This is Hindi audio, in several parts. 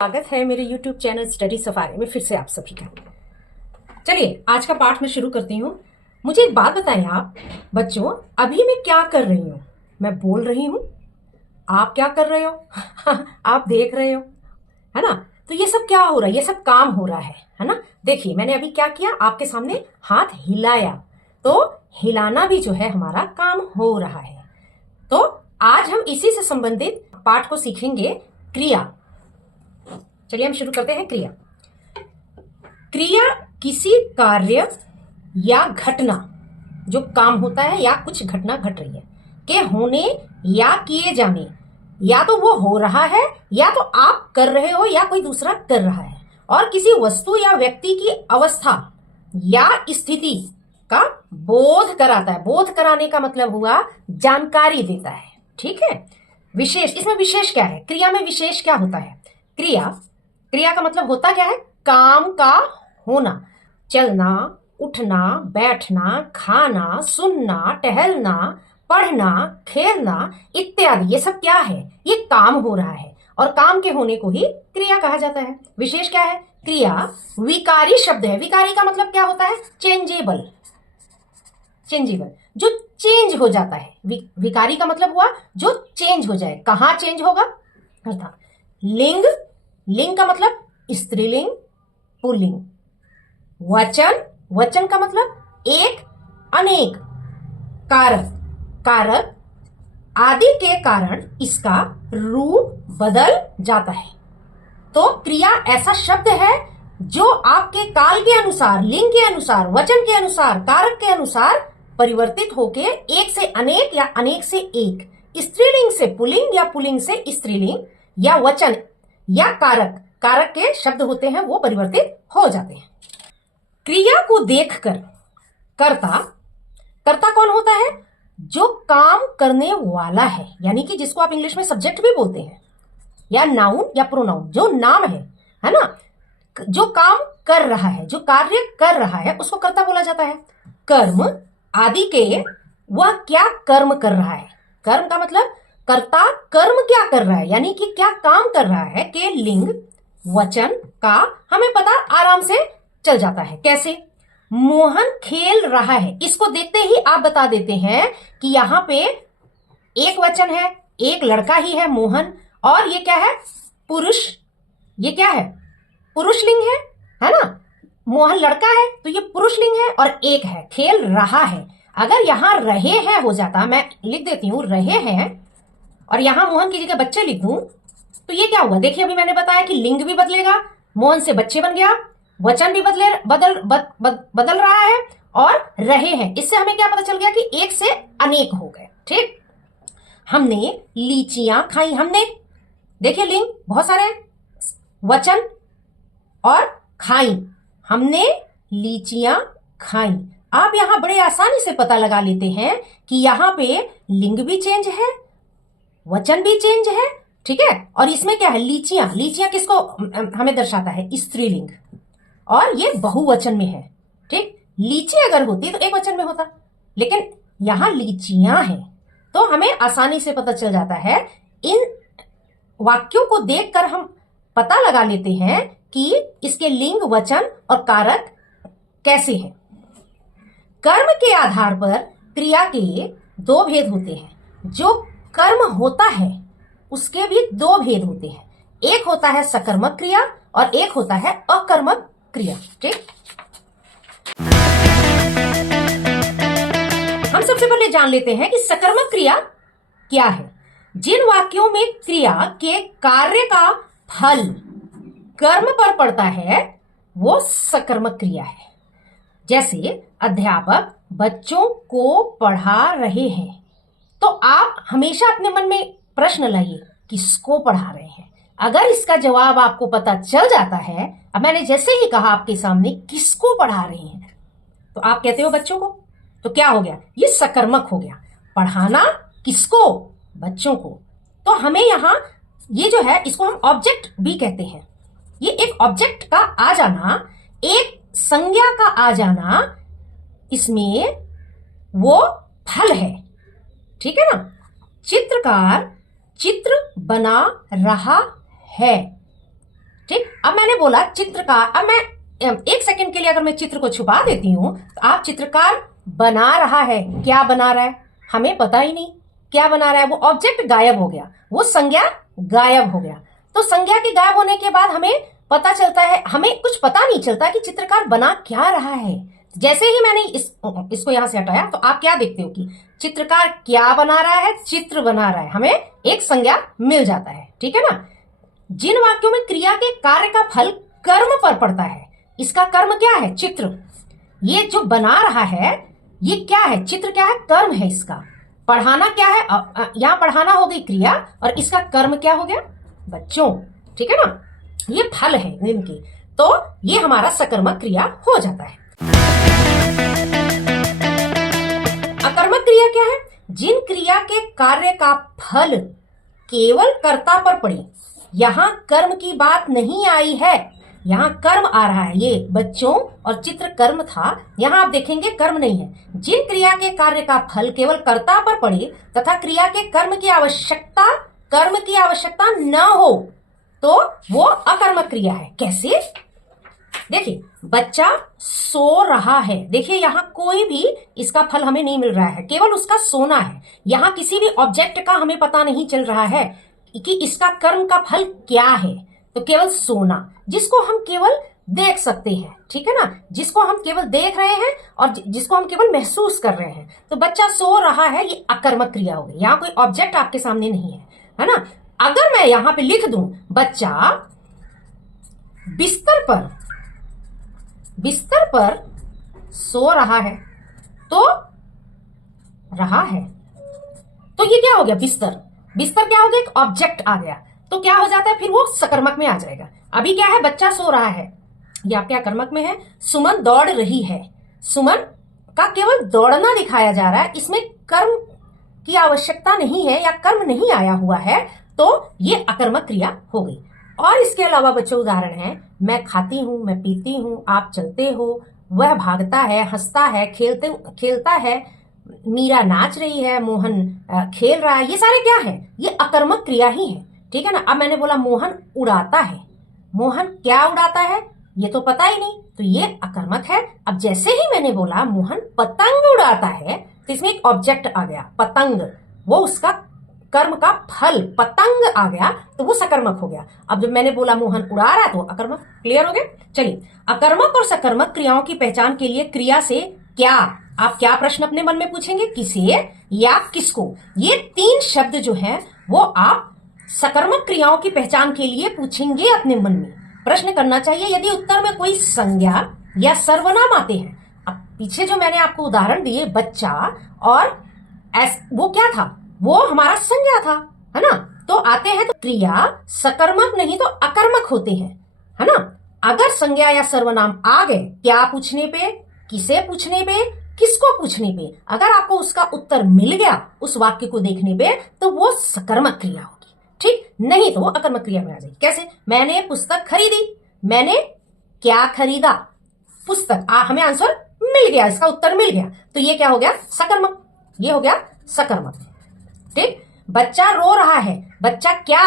स्वागत है मेरे YouTube चैनल स्टडी सफारी में फिर से आप सभी का। चलिए आज का पाठ मैं शुरू करती हूँ। मुझे एक बात बताएं आप बच्चों, अभी मैं क्या कर रही हूँ? मैं बोल रही हूँ, आप क्या कर रहे हो? आप देख रहे हो, है ना? तो ये सब क्या हो रहा है? ये सब काम हो रहा है ना? देखिए मैंने अभी क्या किया, आपके सामने हाथ हिलाया, तो हिलाना भी जो है हमारा काम हो रहा है। तो आज हम इसी से संबंधित पाठ को सीखेंगे, क्रिया। चलिए हम शुरू करते हैं। क्रिया। क्रिया किसी कार्य या घटना, जो काम होता है या कुछ घटना घट रही है, के होने या किए जाने, या तो वो हो रहा है या तो आप कर रहे हो या कोई दूसरा कर रहा है, और किसी वस्तु या व्यक्ति की अवस्था या स्थिति का बोध कराता है। बोध कराने का मतलब हुआ जानकारी देता है। ठीक है। विशेष, इसमें विशेष क्या है? क्रिया में विशेष क्या होता है? क्रिया का मतलब होता क्या है? काम का होना, चलना, उठना, बैठना, खाना, सुनना, टहलना, पढ़ना, खेलना इत्यादि। ये सब क्या है? ये काम हो रहा है, और काम के होने को ही क्रिया कहा जाता है। विशेष क्या है? क्रिया विकारी शब्द है। विकारी का मतलब क्या होता है? चेंजेबल, जो चेंज हो जाता है। विकारी का मतलब हुआ जो चेंज हो जाए। कहाँ चेंज होगा? अर्थात लिंग का मतलब स्त्रीलिंग, पुल्लिंग। वचन का मतलब एक, अनेक। कारक आदि के कारण इसका रूप बदल जाता है। तो क्रिया ऐसा शब्द है जो आपके काल के अनुसार, लिंग के अनुसार, वचन के अनुसार, कारक के अनुसार परिवर्तित होके एक से अनेक या अनेक से एक, स्त्रीलिंग से पुल्लिंग या पुल्लिंग से स्त्रीलिंग, या वचन या कारक के शब्द होते हैं वो परिवर्तित हो जाते हैं। क्रिया को देखकर कर्ता कौन होता है? जो काम करने वाला है, यानी कि जिसको आप इंग्लिश में सब्जेक्ट भी बोलते हैं, या नाउन या प्रोनाउन, जो नाम है ना? जो काम कर रहा है, जो कार्य कर रहा है, उसको कर्ता बोला जाता है। कर्म आदि के, वह क्या कर्म कर रहा है? कर्म का मतलब कर्ता कर्म क्या कर रहा है, यानी कि क्या काम कर रहा है, के लिंग वचन का हमें पता आराम से चल जाता है। कैसे? मोहन खेल रहा है, इसको देखते ही आप बता देते हैं कि यहाँ पे एक वचन है, एक लड़का ही है मोहन, और ये क्या है? पुरुष। ये क्या है? पुरुष लिंग है ना? मोहन लड़का है तो ये पुरुष लिंग है, और एक है खेल रहा है। अगर यहां रहे हैं हो जाता, मैं लिख देती हूं रहे हैं, और यहां मोहन की जगह बच्चे लिख दूं, तो ये क्या हुआ? देखिए अभी मैंने बताया कि लिंग भी बदलेगा, मोहन से बच्चे बन गया, वचन भी बदल रहा है, और रहे हैं, इससे हमें क्या पता चल गया कि एक से अनेक हो गए। ठीक। हमने लीचियां खाई, हमने, देखिए लिंग बहुत सारे हैं, वचन और खाई, हमने लीचियां खाई। आप यहां बड़े आसानी से पता लगा लेते हैं कि यहां पे लिंग भी चेंज है, वचन भी चेंज है। ठीक है। और इसमें क्या है? लीचियां किसको हमें दर्शाता है? स्त्रीलिंग, और ये बहुवचन में है। ठीक। लीची अगर होती तो एक वचन में होता, लेकिन यहां लीचियां हैं, तो हमें आसानी से पता चल जाता है। इन वाक्यों को देखकर हम पता लगा लेते हैं कि इसके लिंग, वचन और कारक कैसे हैं। कर्म के आधार पर क्रिया के दो भेद होते हैं। जो कर्म होता है उसके भी दो भेद होते हैं। एक होता है सकर्मक क्रिया और एक होता है अकर्मक क्रिया। ठीक। हम सबसे पहले जान लेते हैं कि सकर्मक क्रिया क्या है। जिन वाक्यों में क्रिया के कार्य का फल कर्म पर पड़ता है वो सकर्मक क्रिया है। जैसे अध्यापक बच्चों को पढ़ा रहे हैं, तो आप हमेशा अपने मन में प्रश्न लाइए, किसको पढ़ा रहे हैं? अगर इसका जवाब आपको पता चल जाता है, अब मैंने जैसे ही कहा आपके सामने किसको पढ़ा रहे हैं, तो आप कहते हो बच्चों को, तो क्या हो गया? ये सकर्मक हो गया। पढ़ाना किसको? बच्चों को। तो हमें यहां ये जो है इसको हम ऑब्जेक्ट भी कहते हैं। ये एक ऑब्जेक्ट का आ जाना, एक संज्ञा का आ जाना, इसमें वो फल है। ठीक है ना? चित्रकार चित्र बना रहा है, ठीक, अब मैंने बोला चित्रकार। अब मैं एक सेकंड के लिए अगर मैं चित्र को छुपा देती हूं तो आप चित्रकार बना रहा है, क्या बना रहा है हमें पता ही नहीं क्या बना रहा है। वो ऑब्जेक्ट गायब हो गया, वो संज्ञा गायब हो गया। तो संज्ञा के गायब होने के बाद हमें पता चलता है, हमें कुछ पता नहीं चलता कि चित्रकार बना क्या रहा है। जैसे ही मैंने इसको यहां से हटाया तो आप क्या देखते हो कि चित्रकार क्या बना रहा है, चित्र बना रहा है, हमें एक संज्ञा मिल जाता है। ठीक है ना। जिन वाक्यों में क्रिया के कार्य का फल कर्म पर पड़ता है, इसका कर्म क्या है, चित्र। ये जो बना रहा है ये क्या है, चित्र क्या है, कर्म है इसका। पढ़ाना क्या है, यहां पढ़ाना हो गई क्रिया और इसका कर्म क्या हो गया, बच्चों। ठीक है ना, ये फल है इनके, तो ये हमारा सकर्मक क्रिया हो जाता है। अकर्मक क्रिया क्या है, जिन क्रिया के कार्य का फल केवल कर्ता पर पड़े। यहां कर्म की बात नहीं आई है, यहाँ कर्म आ रहा है, ये बच्चों और चित्र कर्म था, यहाँ आप देखेंगे कर्म नहीं है। जिन क्रिया के कार्य का फल केवल कर्ता पर पड़े तथा क्रिया के कर्म की आवश्यकता न हो तो वो अकर्मक क्रिया है। कैसे, देखिए बच्चा सो रहा है, देखिए यहाँ कोई भी इसका फल हमें नहीं मिल रहा है, केवल उसका सोना है। यहाँ किसी भी ऑब्जेक्ट का हमें पता नहीं चल रहा है कि इसका कर्म का फल क्या है, तो केवल सोना, जिसको हम केवल देख सकते हैं। ठीक है ना, जिसको हम केवल देख रहे हैं और जिसको हम केवल महसूस कर रहे हैं। तो बच्चा सो रहा है, ये अकर्मक क्रिया हो गई। यहाँ कोई ऑब्जेक्ट आपके सामने नहीं है ना। अगर मैं यहाँ पे लिख दूं बच्चा बिस्तर पर सो रहा है, तो ये क्या हो गया, बिस्तर क्या हो गया, एक ऑब्जेक्ट आ गया, तो क्या हो जाता है, फिर वो सकर्मक में आ जाएगा। अभी क्या है, बच्चा सो रहा है, ये आपके अकर्मक में है। सुमन दौड़ रही है, सुमन का केवल दौड़ना दिखाया जा रहा है, इसमें कर्म की आवश्यकता नहीं है या कर्म नहीं आया हुआ है, तो ये अकर्मक क्रिया हो गई। और इसके अलावा बच्चों उदाहरण है, मैं खाती हूं, मैं पीती हूं, आप चलते हो, वह भागता है, हंसता है, खेलता है, मीरा नाच रही है, मोहन खेल रहा है। ये सारे क्या है, ये अकर्मक क्रिया ही है। ठीक है ना। अब मैंने बोला मोहन उड़ाता है, मोहन क्या उड़ाता है ये तो पता ही नहीं, तो ये अकर्मक है। अब जैसे ही मैंने बोला मोहन पतंग उड़ाता है, तो इसमें एक ऑब्जेक्ट आ गया पतंग, वो उसका कर्म का फल पतंग आ गया, तो वो सकर्मक हो गया। अब जब मैंने बोला मोहन उड़ा रहा है तो अकर्मक। क्लियर हो गया। चलिए, अकर्मक और सकर्मक क्रियाओं की पहचान के लिए क्रिया से क्या, आप क्या प्रश्न अपने मन में पूछेंगे, किसे या किसको। ये तीन शब्द जो है वो आप सकर्मक क्रियाओं की पहचान के लिए पूछेंगे, अपने मन में प्रश्न करना चाहिए। यदि उत्तर में कोई संज्ञा या सर्वनाम आते हैं, अब पीछे जो मैंने आपको उदाहरण दिए बच्चा और वो क्या था, वो हमारा संज्ञा था, है ना, तो आते हैं तो क्रिया सकर्मक नहीं तो अकर्मक होते हैं, है ना। अगर संज्ञा या सर्वनाम आ गए, क्या पूछने पे, किसे पूछने पे, किसको पूछने पे, अगर आपको उसका उत्तर मिल गया उस वाक्य को देखने पे, तो वो सकर्मक क्रिया होगी। ठीक, नहीं तो वो अकर्मक क्रिया में आ जाएगी। कैसे, मैंने पुस्तक खरीदी, मैंने क्या खरीदा, पुस्तक, हमें आंसर मिल गया, इसका उत्तर मिल गया, तो ये क्या हो गया, सकर्मक, ये हो गया सकर्मक। ठीक, बच्चा रो रहा है, बच्चा क्या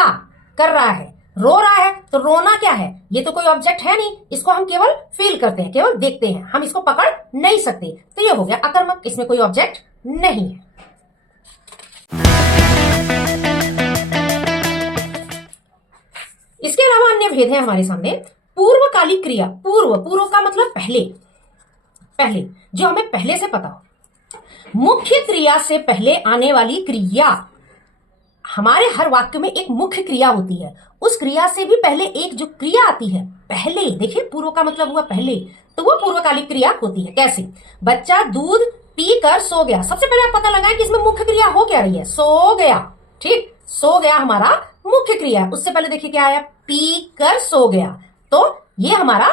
कर रहा है, रो रहा है, तो रोना क्या है, ये तो कोई ऑब्जेक्ट है नहीं, इसको हम केवल फील करते हैं, केवल देखते हैं, हम इसको पकड़ नहीं सकते, तो ये हो गया अकर्मक, इसमें कोई ऑब्जेक्ट नहीं है। इसके अलावा अन्य भेद है हमारे सामने। पूर्वकालिक क्रिया, पूर्व का मतलब पहले, जो हमें पहले से पता हो। मुख्य क्रिया से पहले आने वाली क्रिया, हमारे हर वाक्य में एक मुख्य क्रिया होती है, उस क्रिया से भी पहले एक जो क्रिया आती है, पहले, देखिए पूर्व का मतलब हुआ पहले, तो वो पूर्वकालिक क्रिया होती है। कैसे, बच्चा दूध पीकर सो गया, सबसे पहले आप पता लगाएं कि इसमें मुख्य क्रिया हो क्या रही है, सो गया। ठीक, सो गया हमारा मुख्य क्रिया। उससे पहले देखिए क्या आया, पी कर सो गया, तो ये हमारा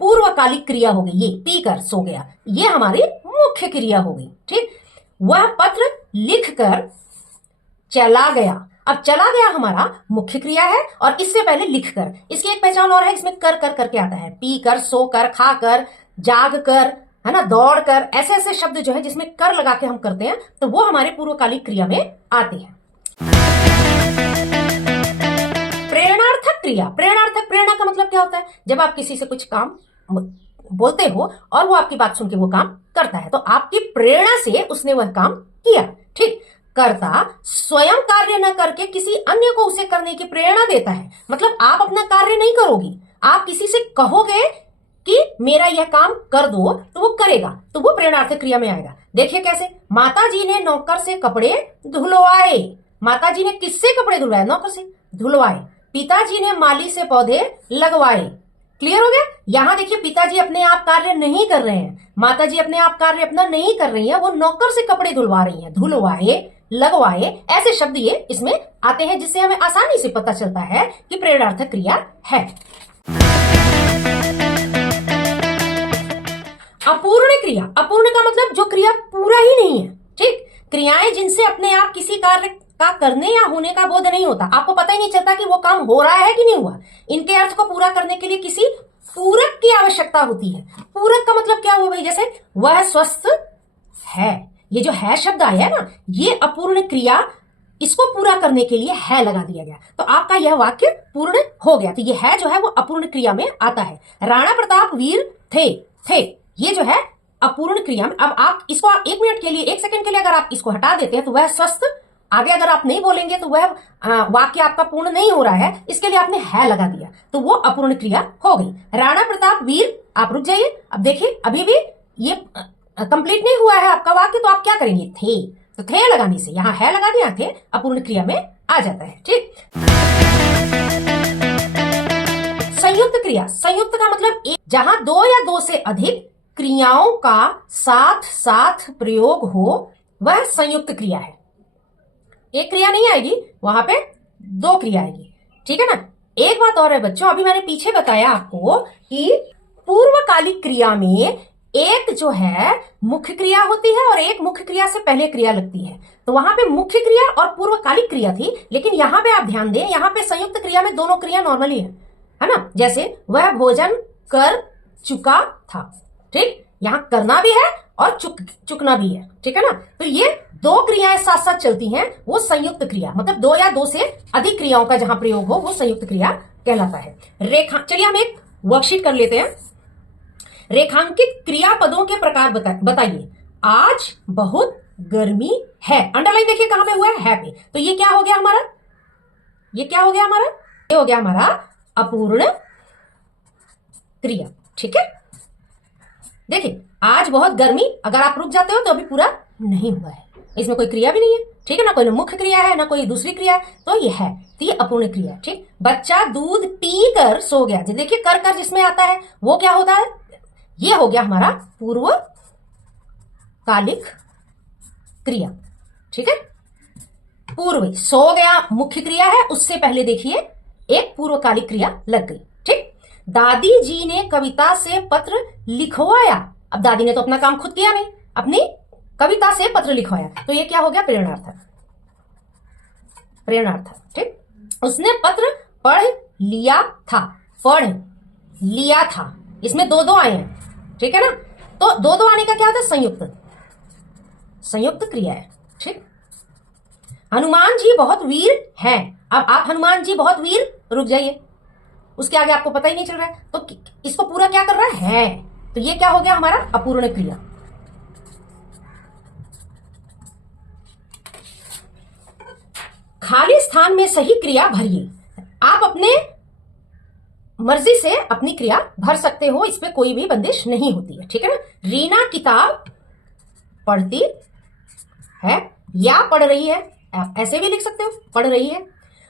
पूर्वकालिक क्रिया हो गई, ये पी कर सो गया, ये हमारी मुख्य क्रिया हो गई। ठीक, वह पत्र लिखकर चला गया, अब चला गया हमारा मुख्य क्रिया है, और इससे पहले लिखकर, इसकी एक पहचान और है, इसमें कर कर करके आता है, पी कर, सो कर, खा कर, जाग कर, है ना, दौड़ कर, ऐसे ऐसे शब्द जो है जिसमें कर लगा के हम करते हैं, तो वो हमारे पूर्वकालिक क्रिया में आते हैं। प्रेरणार्थक प्रेरणा का मतलब क्या होता है? जब आप किसी से कुछ काम बोलते हो और वो आपकी बात सुन के वो काम करता है, तो आपकी प्रेरणा से उसने वह काम किया। ठीक, कर्ता स्वयं कार्य न करके किसी अन्य को उसे करने की प्रेरणा देता है। मतलब आप अपना कार्य नहीं करोगी, आप किसी से कहोगे कि मेरा यह काम कर दो, तो वो करेगा, तो वो प्रेरणार्थक क्रिया में आएगा। देखिए कैसे, माता जी ने नौकर से कपड़े धुलवाए। माता जी ने किससे कपड़े धुलवाए? नौकर से धुलवाए। पिताजी ने माली से पौधे लगवाए। क्लियर हो गया? यहां देखिए, पिताजी अपने आप कार्य नहीं कर रहे हैं, माता जी अपने आप कार्य अपना नहीं कर रही है, वो नौकर से कपड़े धुलवा रही हैं। धुलवाए, लगवाए, ऐसे शब्द ये इसमें आते हैं, जिससे हमें आसानी से पता चलता है कि प्रेरणार्थक क्रिया है। अपूर्ण क्रिया, अपूर्ण का मतलब जो क्रिया पूरा ही नहीं है। ठीक, क्रियाएं जिनसे अपने आप किसी कार्य का करने या होने का बोध नहीं होता, आपको पता ही नहीं चलता कि वो काम हो रहा है कि नहीं हुआ। इनके अर्थ को पूरा करने के लिए किसी पूरक की आवश्यकता होती है। पूरक का मतलब क्या हुआ भाई? जैसे वह स्वस्थ है, ये जो है शब्द आया है ना, ये अपूर्ण क्रिया, इसको पूरा करने के लिए है लगा दिया गया, तो आपका यह वाक्य पूर्ण हो गया। तो ये है जो है वो अपूर्ण क्रिया में आता है। राणा प्रताप वीर थे, ये जो है अपूर्ण क्रिया में। अब आप इसको 1 मिनट के लिए, 1 सेकंड के लिए अगर आप इसको हटा देते हैं तो वह स्वस्थ, आगे अगर आप नहीं बोलेंगे तो वह वाक्य आपका पूर्ण नहीं हो रहा है, इसके लिए आपने है लगा दिया, तो वो अपूर्ण क्रिया हो गई। राणा प्रताप वीर, आप रुक जाइए, अब देखिए अभी भी ये कंप्लीट नहीं हुआ है आपका वाक्य, तो आप क्या करेंगे? थे, तो थे लगाने से यहां है लगा दिया, थे अपूर्ण क्रिया में आ जाता है। ठीक, संयुक्त क्रिया, संयुक्त का मतलब एक, जहां 2 या 2 से अधिक क्रियाओं का साथ साथ प्रयोग हो, वह संयुक्त क्रिया है। एक क्रिया नहीं आएगी वहां पे, 2 क्रिया आएगी। ठीक है ना? एक बात और है बच्चों, अभी मैंने पीछे बताया आपको कि पूर्वकालिक क्रिया में एक जो है मुख्य क्रिया होती है और एक मुख्य क्रिया से पहले क्रिया लगती है, तो वहां पे मुख्य क्रिया और पूर्वकालिक क्रिया थी। लेकिन यहां पे आप ध्यान दें, यहां पे संयुक्त क्रिया में दोनों क्रिया नॉर्मली है ना? जैसे वह भोजन कर चुका था। ठीक, यहां करना भी है और चुकना भी है। ठीक है ना? तो ये 2 क्रियाएं साथ साथ चलती हैं, वो संयुक्त क्रिया, मतलब 2 या 2 से अधिक क्रियाओं का जहां प्रयोग हो वो संयुक्त क्रिया कहलाता है। रेखा, चलिए हम एक वर्कशीट कर लेते हैं। रेखांकित क्रियापदों के प्रकार बताइए। आज बहुत गर्मी है, अंडरलाइन देखिए कहां पे हुआ है पे, तो ये क्या हो गया हमारा? ये क्या हो गया हमारा? ये हो गया हमारा अपूर्ण क्रिया। ठीक है, देखिए आज बहुत गर्मी, अगर आप रुक जाते हो तो अभी पूरा नहीं हुआ है, इसमें कोई क्रिया भी नहीं है। ठीक है ना? कोई मुख्य क्रिया है ना कोई दूसरी क्रिया है, तो ये है, तो ये अपूर्ण क्रिया। ठीक, बच्चा दूध पी कर सो गया, देखिए कर जिसमें आता है वो क्या होता है? ये हो गया हमारा पूर्वकालिक क्रिया। ठीक है, पूर्व, सो गया मुख्य क्रिया है, उससे पहले देखिए एक पूर्वकालिक क्रिया लग गई। ठीक, दादी जी ने कविता से पत्र लिखवाया। अब दादी ने तो अपना काम खुद किया नहीं, अपनी कविता से पत्र लिखवाया, तो ये क्या हो गया? प्रेरणार्थक, प्रेरणार्थक। ठीक, उसने पत्र पढ़ लिया था, पढ़ लिया था, इसमें 2 आए हैं। ठीक है ना? तो 2 आने का क्या होता है? संयुक्त, संयुक्त क्रिया है। ठीक, हनुमान जी बहुत वीर हैं। अब आप हनुमान जी बहुत वीर, रुक जाइए, उसके आगे आपको पता ही नहीं चल रहा है, तो इसको पूरा क्या कर रहा है? तो ये क्या हो गया हमारा? अपूर्ण क्रिया। खाली स्थान में सही क्रिया भरिए। आप अपने मर्जी से अपनी क्रिया भर सकते हो, इस पे कोई भी बंदिश नहीं होती है। ठीक है ना? रीना किताब पढ़ती है या पढ़ रही है, आप ऐसे भी लिख सकते हो, पढ़ रही है।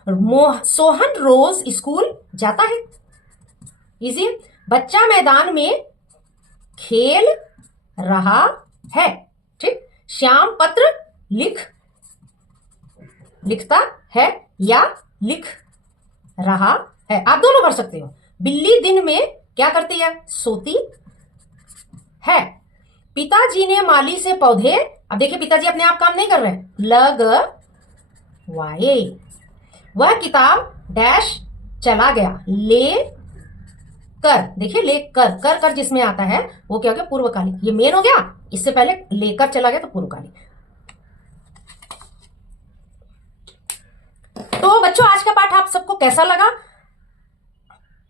सोहन रोज स्कूल जाता है, इजी है। बच्चा मैदान में खेल रहा है। ठीक, श्याम पत्र लिखता है या लिख रहा है, आप दोनों भर सकते हो। बिल्ली दिन में क्या करती है? सोती है। पिताजी ने माली से पौधे, अब देखिए पिताजी अपने आप काम नहीं कर रहे हैं, लगवाए। वह किताब डैश चला गया, ले कर, देखिए ले कर जिसमें आता है वो क्या हो गया? पूर्वकालिक। ये मेन हो गया, इससे पहले लेकर चला गया तो पूर्वकालिक। तो बच्चों आज का पाठ आप सबको कैसा लगा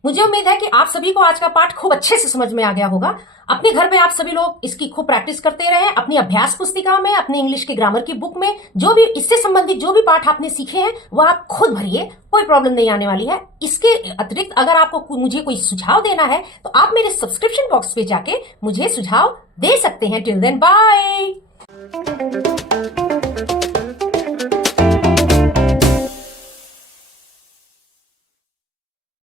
मुझे उम्मीद है कि आप सभी को आज का पाठ खूब अच्छे से समझ में आ गया होगा। अपने घर में आप सभी लोग इसकी खूब प्रैक्टिस करते रहें, अपनी अभ्यास पुस्तिका में, अपने इंग्लिश के ग्रामर की बुक में जो भी इससे संबंधित जो भी पाठ आपने सीखे हैं वो आप खुद भरिए, कोई प्रॉब्लम नहीं आने वाली है। इसके अतिरिक्त अगर आपको मुझे कोई सुझाव देना है तो आप मेरे सब्सक्रिप्शन बॉक्स पे जाके मुझे सुझाव दे सकते हैं। Till then bye.